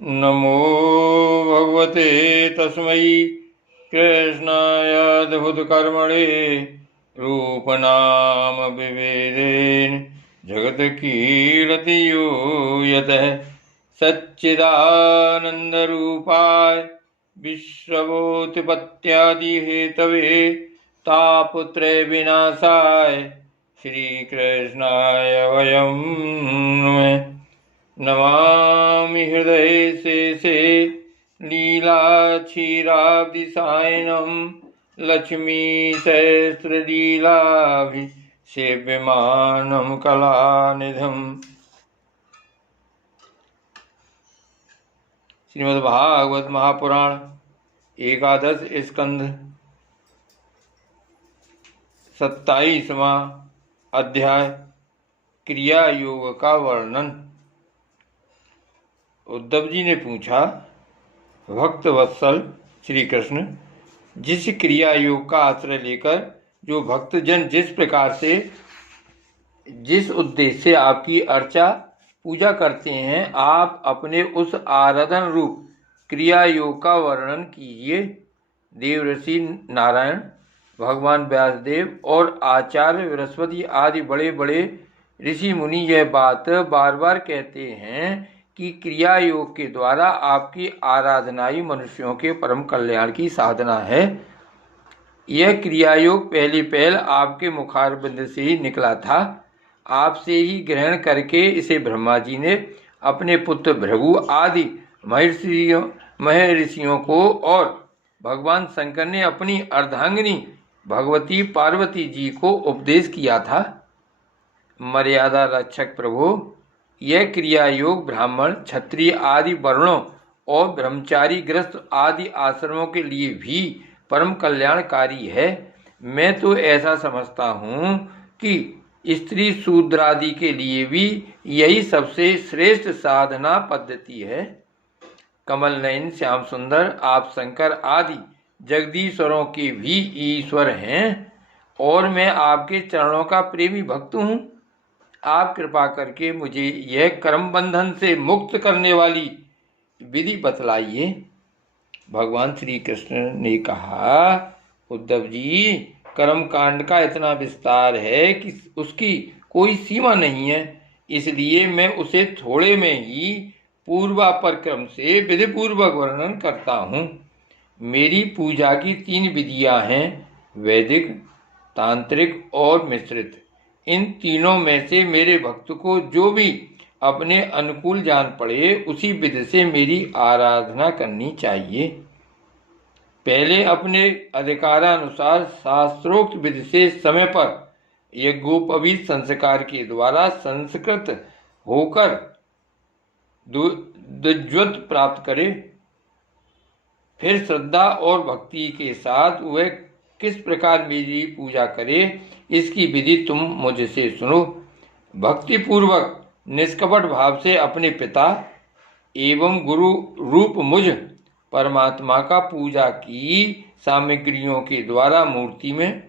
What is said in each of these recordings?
नमो भगवते तस्मै कृष्णायाद्भुतकर्मणे रूपनाम विभेदेन जगत्कीर्ति यो यतः सच्चिदानन्दरूपाय विश्वोत्पत्त्यादिहेतवे तापत्रय विनाशाय श्रीकृष्णाय वयं नमामि हृदय से लीलाक्षीराब्धिसायनं लक्ष्मी सहस्रलीलाभिसेव्यमानं कलानिधिम्। श्रीमद्भागवत महापुराण एकादश स्कंध 27वां अध्याय क्रिया योग का वर्णन। उद्धव जी ने पूछा, भक्त वत्सल श्री कृष्ण, जिस क्रिया योग का आश्रय लेकर जो भक्तजन जिस प्रकार से जिस उद्देश्य से आपकी अर्चा पूजा करते हैं, आप अपने उस आराधन रूप क्रिया योग का वर्णन कीजिए। देवऋषि नारायण, भगवान व्यासदेव और आचार्य बृहस्पति आदि बड़े बड़े ऋषि मुनि यह बात बार बार कहते हैं कि क्रिया योग के द्वारा आपकी आराधना ही मनुष्यों के परम कल्याण की साधना है। यह क्रिया योग पहली पहल आपके मुखारबिंद से ही निकला था। आपसे ही ग्रहण करके इसे ब्रह्मा जी ने अपने पुत्र भृगु आदि महर्षियों को और भगवान शंकर ने अपनी अर्धांगिनी भगवती पार्वती जी को उपदेश किया था। मर्यादा रक्षक प्रभु, यह क्रिया योग ब्राह्मण, क्षत्रिय आदि वर्णों और ब्रह्मचारी ग्रस्त आदि आश्रमों के लिए भी परम कल्याणकारी है। मैं तो ऐसा समझता हूँ कि स्त्री शूद्रादि के लिए भी यही सबसे श्रेष्ठ साधना पद्धति है। कमल नयन श्याम सुंदर, आप शंकर आदि जगदीश्वरों के भी ईश्वर हैं और मैं आपके चरणों का प्रेमी भक्त हूँ। आप कृपा करके मुझे यह कर्म बंधन से मुक्त करने वाली विधि बतलाइए। भगवान श्री कृष्ण ने कहा, उद्धव जी, कर्म कांड का इतना विस्तार है कि उसकी कोई सीमा नहीं है, इसलिए मैं उसे थोड़े में ही पूर्वापर क्रम से विधि पूर्वक वर्णन करता हूँ। मेरी पूजा की 3 विधियाँ हैं, वैदिक, तांत्रिक और मिश्रित। इन तीनों में से मेरे भक्त को जो भी अपने अनुकूल जान पड़े, उसी विधि से मेरी आराधना करनी चाहिए। पहले अपने अधिकारानुसार शास्त्रोक्त विधि से समय पर यज्ञोपवीत संस्कार के द्वारा संस्कृत होकर द्विजत्व प्राप्त करे। फिर श्रद्धा और भक्ति के साथ वह किस प्रकार मेरी पूजा करे, इसकी विधि तुम मुझसे सुनो। भक्ति पूर्वक निष्कपट भाव से अपने पिता एवं गुरु रूप मुझ परमात्मा का पूजा की सामग्रियों के द्वारा मूर्ति में,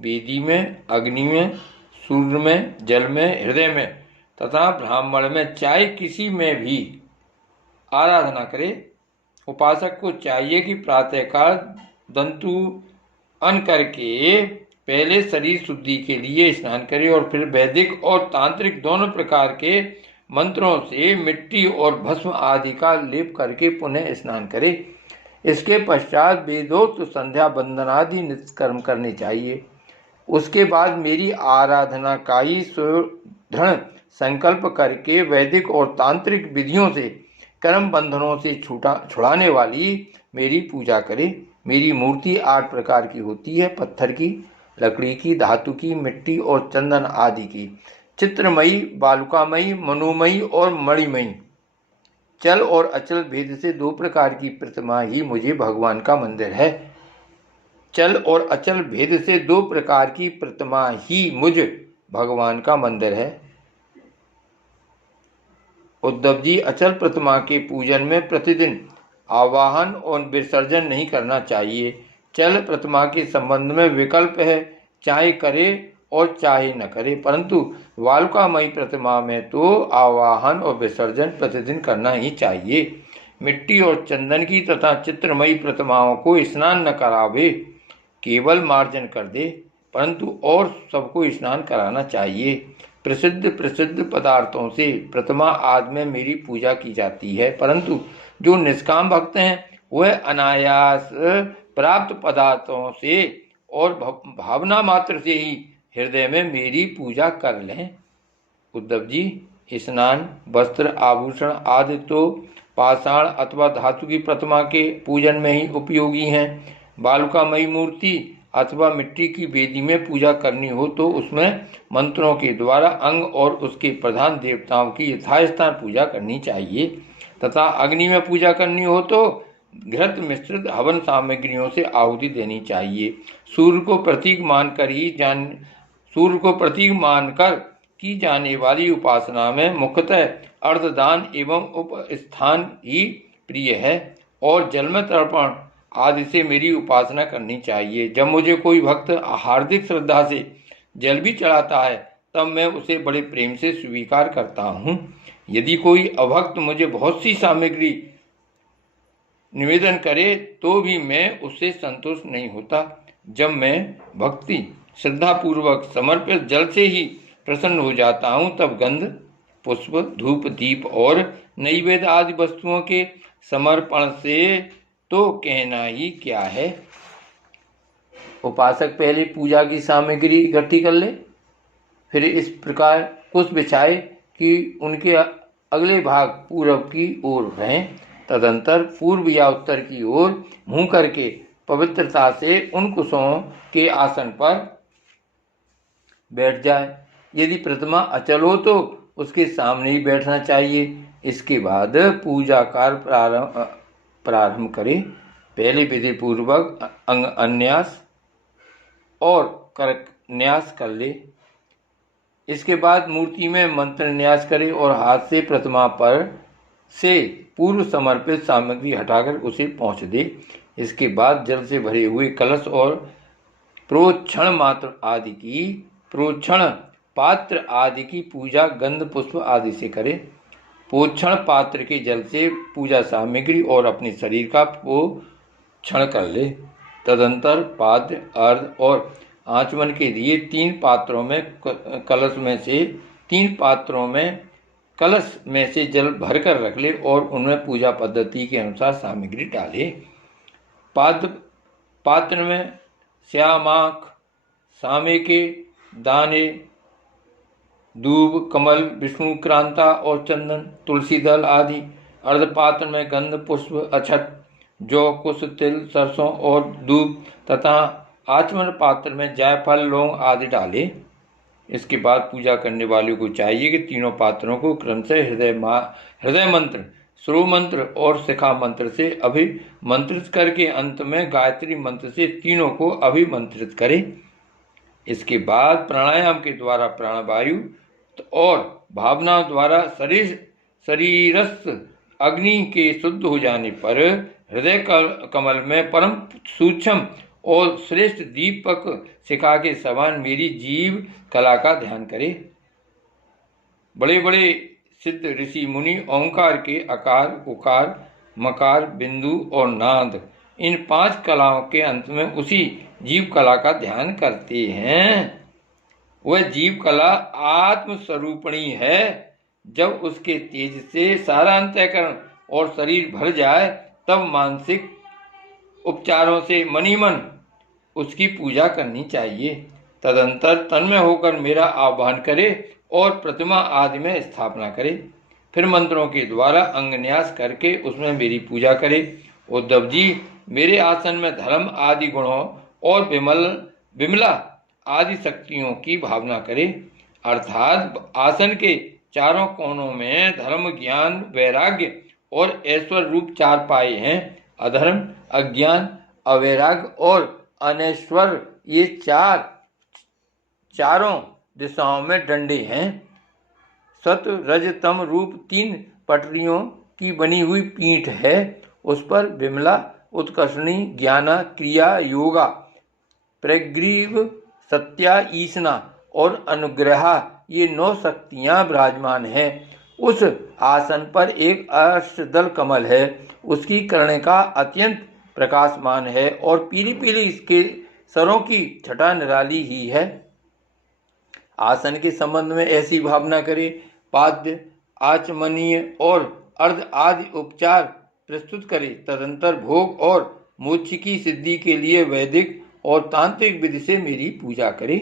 वेदी में, अग्नि में, सूर्य में, जल में, हृदय में तथा ब्राह्मण में, चाहे किसी में भी आराधना करे। उपासक को चाहिए कि प्रातःकाल दंतु अन्न करके पहले शरीर शुद्धि के लिए स्नान करे और फिर वैदिक और तांत्रिक दोनों प्रकार के मंत्रों से मिट्टी और भस्म आदि का लेप करके पुनः स्नान करे। इसके पश्चात वेदोक्त संध्या बंदनादि निष्कर्म करने चाहिए। उसके बाद मेरी आराधना का ही दृढ़ संकल्प करके वैदिक और तांत्रिक विधियों से कर्म बंधनों से छुड़ाने वाली मेरी पूजा करे। मेरी मूर्ति 8 प्रकार की होती है, पत्थर की, लकड़ी की, धातु की, मिट्टी और चंदन आदि की, चित्रमयी, बालुकामयी, मनोमयी और मणिमयी। चल और अचल भेद से 2 प्रकार की प्रतिमा ही मुझे भगवान का मंदिर है। चल और अचल भेद से 2 प्रकार की प्रतिमा ही मुझ भगवान का मंदिर है। उद्धव जी, अचल प्रतिमा के पूजन में प्रतिदिन आवाहन और विसर्जन नहीं करना चाहिए। चल प्रतिमा के संबंध में विकल्प है, चाहे करे और चाहे न करे, परंतु वालुकामयी प्रतिमा में तो आवाहन और विसर्जन प्रतिदिन करना ही चाहिए। मिट्टी और चंदन की तथा चित्रमयी प्रतिमाओं को स्नान न करावे, केवल मार्जन कर दे, परंतु और सबको स्नान कराना चाहिए। प्रसिद्ध पदार्थों से प्रतिमा आदि में मेरी पूजा की जाती है, परंतु जो निष्काम भक्त हैं वह अनायास प्राप्त पदार्थों से और भावना मात्र से ही हृदय में मेरी पूजा कर लें। उद्धव जी, स्नान, वस्त्र, आभूषण आदि तो पाषाण अथवा धातु की प्रतिमा के पूजन में ही उपयोगी हैं। बालुकामयी मूर्ति अथवा मिट्टी की वेदी में पूजा करनी हो तो उसमें मंत्रों के द्वारा अंग और उसके प्रधान देवताओं की यथास्थान पूजा करनी चाहिए तथा अग्नि में पूजा करनी हो तो घृत मिश्रित हवन सामग्रियों से आहुति देनी चाहिए। सूर्य को प्रतीक मानकर की जाने वाली उपासना में मुख्यतः अर्धदान एवं उपस्थान ही प्रिय है और जल में तर्पण आदि से मेरी उपासना करनी चाहिए। जब मुझे कोई भक्त हार्दिक श्रद्धा से जल भी चढ़ाता है तब मैं उसे बड़े प्रेम से स्वीकार करता हूँ। यदि कोई अभक्त मुझे बहुत सी सामग्री निवेदन करे तो भी मैं उससे संतुष्ट नहीं होता। जब मैं भक्ति श्रद्धापूर्वक समर्पित जल से ही प्रसन्न हो जाता हूँ तब गंध, पुष्प, धूप, दीप और नैवेद्य आदि वस्तुओं के समर्पण से तो कहना ही क्या है। उपासक पहले पूजा की सामग्री इकट्ठी कर ले, फिर इस प्रकार कुछ बिछाए कि उनके अगले भाग पूर्व की ओर रहें। तदंतर पूर्व या उत्तर की ओर मुंह करके पवित्रता से उन कुशों के आसन पर बैठ जाए। यदि प्रतिमा अचल हो तो उसके सामने ही बैठना चाहिए। इसके बाद पूजा कार्य प्रारंभ करें। पहले विधि पूर्वक अंग अन्यास और करन्यास कर ले। इसके बाद मूर्ति में मंत्र न्यास करे और हाथ से प्रतिमा पर से पूर्व समर्पित सामग्री हटाकर उसे पहुँच दे। इसके बाद जल से भरे हुए कलश और प्रोक्षण पात्र आदि की पूजा गंध, पुष्प आदि से करे। पोषण पात्र के जल से पूजा सामग्री और अपने शरीर का पोषण कर ले। तदंतर पाद्य, अर्ध और आचमन के लिए 3 पात्रों में कलश से जल भरकर रख ले और उनमें पूजा पद्धति के अनुसार सामग्री डाले। पात्र में श्यामाक, सामे के दाने, दूब, कमल, विष्णु क्रांता और चंदन, तुलसी दल आदि। अर्धपात्र में गंध, पुष्प, अक्षत, जौ, कुश, तिल, सरसों और दूब तथा आचमन पात्र में जायफल, लौंग आदि डाले। इसके बाद पूजा करने वाले को चाहिए कि तीनों पात्रों को क्रमशः हृदय मंत्र, श्रो मंत्र और शिखा मंत्र से अभिमंत्रित करके अंत में गायत्री मंत्र से तीनों को अभिमंत्रित करे। इसके बाद प्राणायाम के द्वारा प्राणवायु और भावना द्वारा शरीरस्थ अग्नि के शुद्ध हो जाने पर हृदय कमल में परम सूक्ष्म और श्रेष्ठ दीपक शिखा के समान मेरी जीव कला का ध्यान करे। बड़े बड़े सिद्ध ऋषि मुनि ओंकार के आकार, उकार, मकार, बिंदु और नाद, इन 5 कलाओं के अंत में उसी जीव कला का ध्यान करते हैं। वह जीव कला आत्मस्वरूपणी है। जब उसके तेज से सारा अंतःकरण और शरीर भर जाए तब मानसिक उपचारों से मनीमन उसकी पूजा करनी चाहिए। तदंतर तन्मय होकर मेरा आह्वान करे और प्रतिमा आदि में स्थापना करे। फिर मंत्रों के द्वारा अंगन्यास करके उसमें मेरी पूजा करे। उद्धव जी, मेरे आसन में धर्म आदि गुणों और विमला आदि शक्तियों की भावना करे। अर्थात आसन के चारों कोनों में धर्म, ज्ञान, वैराग्य और ऐश्वर्य रूप 4 पाए हैं। अधर्म, अज्ञान, अवैराग्य और अनैश्वर्य ये चारों दिशाओं में डंडे हैं। सत, रज, तम रूप 3 पटरियों की बनी हुई पीठ है। उस पर विमला, उत्कर्षणी, ज्ञाना, क्रिया, योगा, प्रग्रीव, सत्या, ईसना और अनुग्रहा ये 9 शक्तियां विराजमान हैं। उस आसन पर एक अष्टदल कमल है, उसकी कर्णिका अत्यंत प्रकाशमान है और पीली पीली इसके सरों की छटा निराली ही है। आसन के संबंध में ऐसी भावना करे, पाद्य, आचमनीय और अर्ध आदि उपचार प्रस्तुत करे। तदंतर भोग और मोक्ष की सिद्धि के लिए वैदिक और तांत्रिक विधि से मेरी पूजा करे।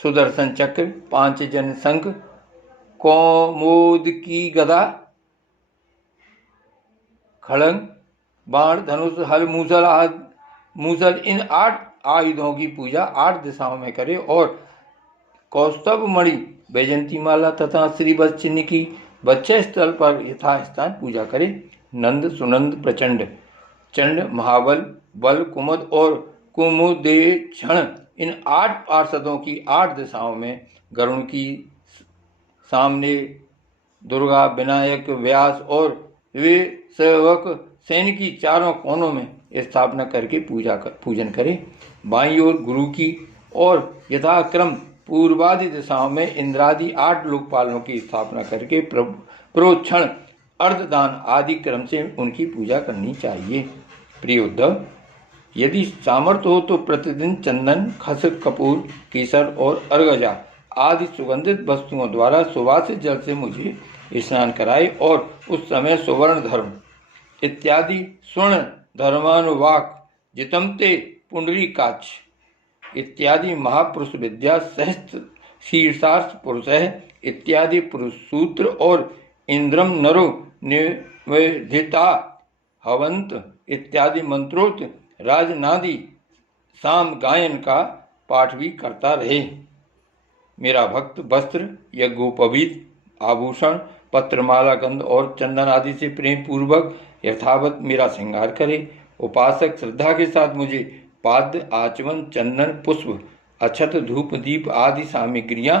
सुदर्शन चक्र, 5 जन शंख, कौमोद की गदा, खड़ग, बाण, धनुष, हल, मूसल इन 8 आयुधों की पूजा 8 दिशाओं में करे और कौस्तभ मणि, वैजंती माला तथा श्रीवत्स चिन्ह की बच्चे स्थल पर यथास्थान पूजा करे। नंद, सुनंद, प्रचंड, चंड, महाबल, बल, कुमुद और कुमुदेक्षण इन 8 पार्षदों की 8 दिशाओं में, गरुण की सामने, दुर्गा, विनायक, व्यास और वे सेवक सैन्य की चारों कोनों में स्थापना करके पूजन करे। बाईं ओर गुरु की और यथाक्रम पूर्वादि दिशाओं में इंद्रादि 8 लोकपालों की स्थापना करके प्रोक्षण, अर्धदान आदि क्रम से उनकी पूजा करनी चाहिए। प्रिय उद्धव, यदि सामर्थ्य हो तो प्रतिदिन चंदन, खस, कपूर, केसर और अर्गजा आदि सुगंधित वस्तुओं द्वारा सुवासित जल से मुझे स्नान कराए और उस समय सुवर्ण धर्म इत्यादि स्वर्ण धर्मानुवाक, जितमते, पुंडरीकाक्ष इत्यादि महापुरुष विद्या, सहस्त्र शीर्षार्थ पुरुष इत्यादि पुरुष सूत्र और इंद्रम नरो निवेदिता, हवंत इत्यादि मंत्रोक्त राजनादी साम गायन का पाठ भी करता रहे। मेरा भक्त वस्त्र, यज्ञोपवीत, आभूषण, पत्रमाला, गंध और चंदन आदि से प्रेम पूर्वक यथावत मेरा श्रृंगार करे। उपासक श्रद्धा के साथ मुझे पाद्य, आचमन, चंदन, पुष्प, अक्षत, धूप, दीप आदि सामग्रियां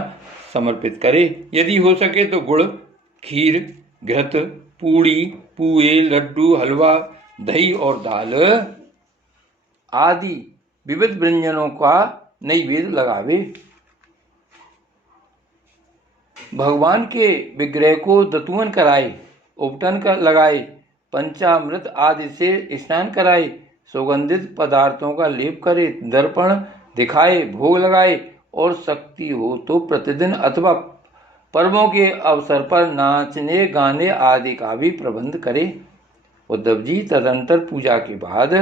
समर्पित करे। यदि हो सके तो गुड़, खीर, घृत, पूड़ी, पुए, लड्डू, हलवा, दही और दाल आदि विविध व्यंजनों का नैवेद्य लगावे। भगवान के विग्रह को दतुवन कराए, उपटन लगाए, पंचामृत आदि से स्नान कराए, सुगंधित पदार्थों का लेप करे, दर्पण दिखाए, भोग लगाए और शक्ति हो तो प्रतिदिन अथवा पर्वों के अवसर पर नाचने गाने आदि का भी प्रबंध करे। उद्धव जी, तदंतर पूजा के बाद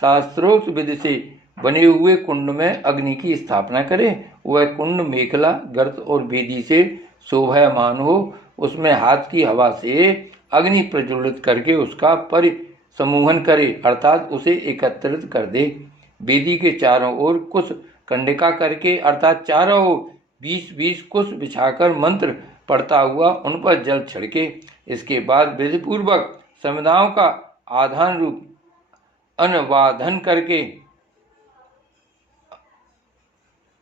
शास्त्रोक्त विधि से बने हुए कुंड में अग्नि की स्थापना करे। वह कुंड मेखला, गर्त और वेदी से शोभायमान हो। उसमें हाथ की हवा से अग्नि प्रज्वलित करके उसका परिसमूहन करे, अर्थात उसे एकत्रित कर दे। वेदी के चारों ओर कुश कंडिका करके, अर्थात चारों ओर 20-20 कुश बिछाकर मंत्र पढ़ता हुआ उन पर जल छिड़के। इसके बाद विधिपूर्वक समिधाओं का आधान रूप अनवाधन करके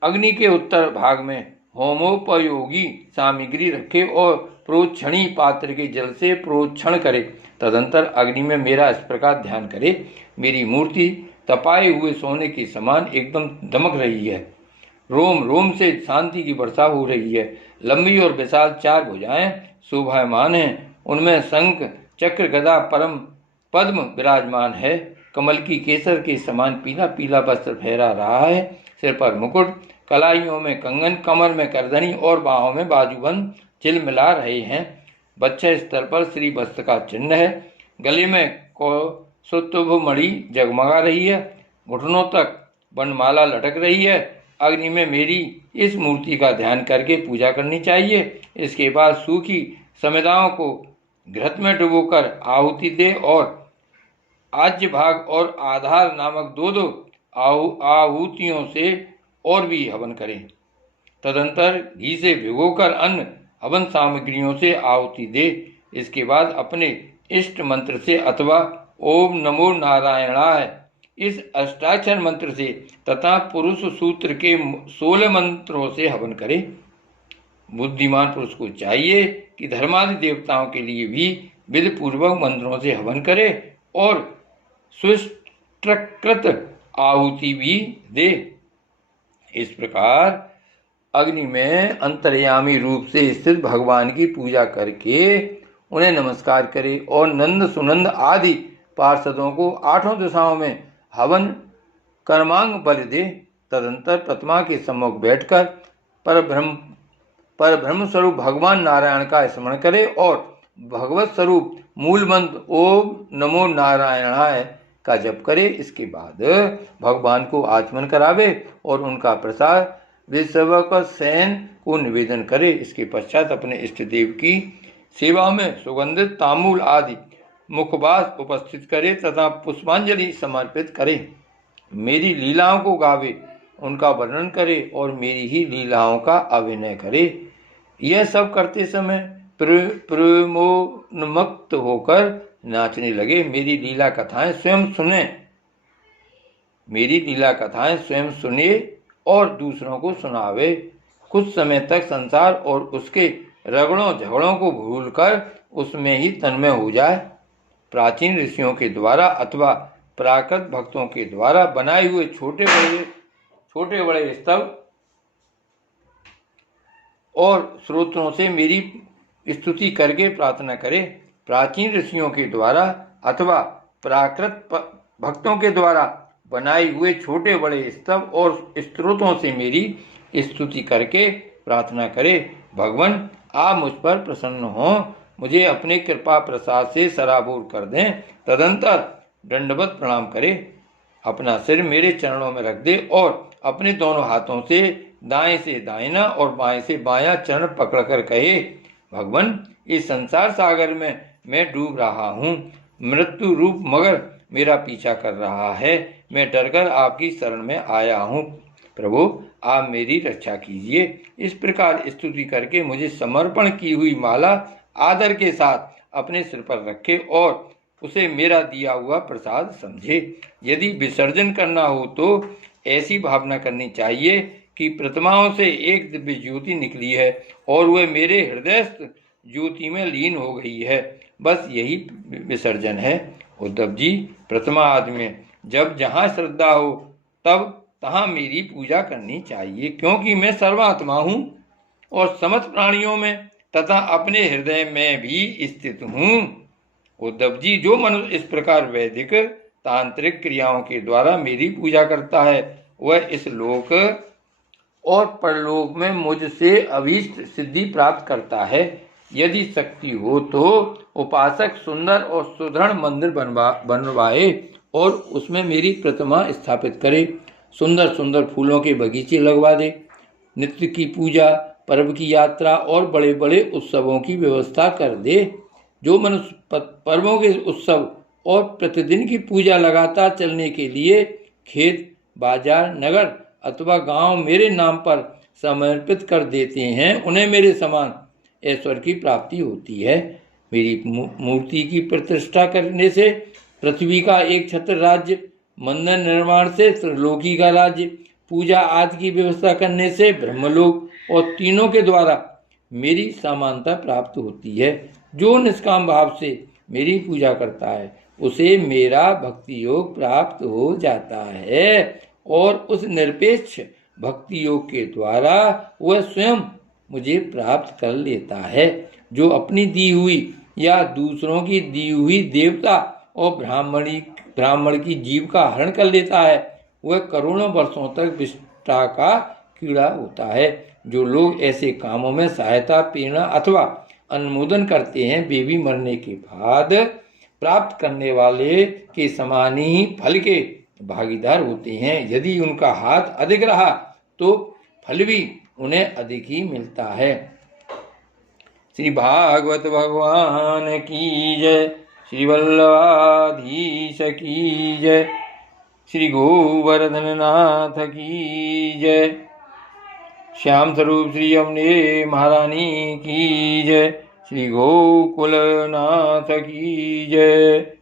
अग्नि के उत्तर भाग में होमोपयोगी सामग्री रखे और प्रोक्षणी पात्र के जल से प्रोक्षण करे। तदंतर अग्नि में मेरा इस प्रकार ध्यान करे, मेरी मूर्ति तपाए हुए सोने के समान एकदम दमक रही है। रोम रोम से शांति की वर्षा हो रही है। लंबी और विशाल 4 भुजाएं शोभायमान हैं। उनमें शंख, चक्र, गदा, परम पद्म विराजमान है। कमल की केसर के समान पीला पीला वस्त्र फहरा रहा है। सिर पर मुकुट, कलाइयों में कंगन, कमर में करधनी और बाहों में बाजूबंद चिलमिला रहे हैं। बच्चे स्थल पर श्री वस्त्र का चिन्ह है। गले में कौस्तुभ मणि जगमगा रही है। घुटनों तक वनमाला लटक रही है। अग्नि में मेरी इस मूर्ति का ध्यान करके पूजा करनी चाहिए। इसके बाद सूखी समिधाओं को घृत में डुबोकर आहुति दे और आज्य भाग और आधार नामक 2-2 आहुतियों से और भी हवन करें। तदंतर घी से भिगोकर अन्य हवन सामग्रियों से आहुति दे। इसके बाद अपने इष्ट मंत्र से अथवा ओम नमो नारायणाय इस अष्टाक्षर मंत्र से तथा पुरुष सूत्र के 16 मंत्रों से हवन करे। बुद्धिमान पुरुष को चाहिए कि धर्मादि देवताओं के लिए भी विधि पूर्वक मंत्रों से हवन करे और सुष्टकृत आहुति भी दे। इस प्रकार अग्नि में अंतर्यामी रूप से स्थित भगवान की पूजा करके उन्हें नमस्कार करे और नंद सुनंद आदि पार्षदों को 8 दिशाओं में हवन कर्मांग बल दे। तदंतर प्रतिमा के सम्मुख बैठकर परब्रह्म स्वरूप भगवान नारायण का स्मरण करे और भगवत स्वरूप मूल मंत्र ओम नमो नारायणाय का जप करे। इसके बाद भगवान को आचमन करावे और उनका प्रसाद विश्वक सेन को निवेदन करे। इसके पश्चात अपने इष्ट देव की सेवा में सुगंधित तांबूल आदि मुखवास उपस्थित करे तथा पुष्पांजलि समर्पित करे। मेरी लीलाओं को गावे, उनका वर्णन करे और मेरी ही लीलाओं का अभिनय करे। यह सब करते समय प्रेमोन्मत्त होकर नाचने लगे। मेरी लीला कथाएं स्वयं सुने और दूसरों को सुनावे। कुछ समय तक संसार और उसके रगड़ों झगड़ों को भूलकर उसमें ही तन्मय हो जाए। प्राचीन ऋषियों के द्वारा अथवा प्राकृत भक्तों के द्वारा बनाए हुए छोटे बड़े स्तव और स्रोतों से मेरी स्तुति करके प्रार्थना करे। प्राचीन ऋषियों के द्वारा अथवा प्राकृत भक्तों के द्वारा बनाए हुए छोटे बड़े स्तव और स्रोतों से मेरी स्तुति करके प्रार्थना करे। भगवान आप मुझ पर प्रसन्न हो, मुझे अपने कृपा प्रसाद से सराबोर कर दें। तदंतर दंडवत प्रणाम करे, अपना सिर मेरे चरणों में रख दे और अपने दोनों हाथों से दाएं से दाहिना और बाएं से बायां चरण पकड़कर कहे, भगवान इस संसार सागर में मैं डूब रहा हूँ। मृत्यु रूप मगर मेरा पीछा कर रहा है। मैं डरकर आपकी शरण में आया हूँ। प्रभु आप मेरी रक्षा कीजिए। इस प्रकार स्तुति करके मुझे समर्पण की हुई माला आदर के साथ अपने सिर पर रखे और उसे मेरा दिया हुआ प्रसाद समझे। यदि विसर्जन करना हो तो ऐसी भावना करनी चाहिए कि प्रतिमाओं से एक दिव्य ज्योति निकली है और वह मेरे हृदयस्थ ज्योति में लीन हो गई है। बस यही विसर्जन है। उद्धव जी, प्रतिमा आदि में जब जहाँ श्रद्धा हो तब तहाँ मेरी पूजा करनी चाहिए, क्योंकि मैं सर्वात्मा हूँ और समस्त प्राणियों में तथा अपने हृदय में भी स्थित हूँ। उद्धव जी, जो मनुष्य इस प्रकार वैदिक तांत्रिक क्रियाओं के द्वारा मेरी पूजा करता है वह इस लोक और परलोक में मुझसे अभीष्ट सिद्धि प्राप्त करता है। यदि शक्ति हो तो उपासक सुंदर और सुदृढ़ मंदिर बनवाए और उसमें मेरी प्रतिमा स्थापित करे। सुंदर सुंदर फूलों के बगीचे लगवा दे। नित्य की पूजा, पर्व की यात्रा और बड़े बड़े उत्सवों की व्यवस्था कर दे। जो मनुष्य पर्वों के उत्सव और प्रतिदिन की पूजा लगातार चलने के लिए खेत, बाजार, नगर अथवा गांव मेरे नाम पर समर्पित कर देते हैं, उन्हें मेरे समान ऐश्वर्य की प्राप्ति होती है। मेरी मूर्ति की प्रतिष्ठा करने से पृथ्वी का एक छत्र राज्य, मंदिर निर्माण से त्रिलोकी का राज्य, पूजा आदि की व्यवस्था करने से ब्रह्मलोक और तीनों के द्वारा मेरी समानता प्राप्त होती है। जो निष्काम भाव से मेरी पूजा करता है उसे मेरा भक्ति योग प्राप्त हो जाता है और उस निरपेक्ष भक्ति योग के द्वारा वह स्वयं मुझे प्राप्त कर लेता है। जो अपनी दी हुई या दूसरों की दी हुई देवता और ब्राह्मण की जीव का हरण कर लेता है वह करोड़ों वर्षों तक विष्ठा का कीड़ा होता है। जो लोग ऐसे कामों में सहायता, प्रेरणा अथवा अनुमोदन करते हैं वे भी मरने के बाद प्राप्त करने वाले के समान ही फल के भागीदार होते हैं। यदि उनका हाथ अधिक रहा तो फल भी उन्हें अधिक ही मिलता है। श्री भागवत भगवान की जय। श्री वल्लभाधीश की जय। श्री गोवर्धन नाथ की जय। श्याम स्वरूप श्री अम्बे महारानी की जय। श्री गोकुलनाथ की जय।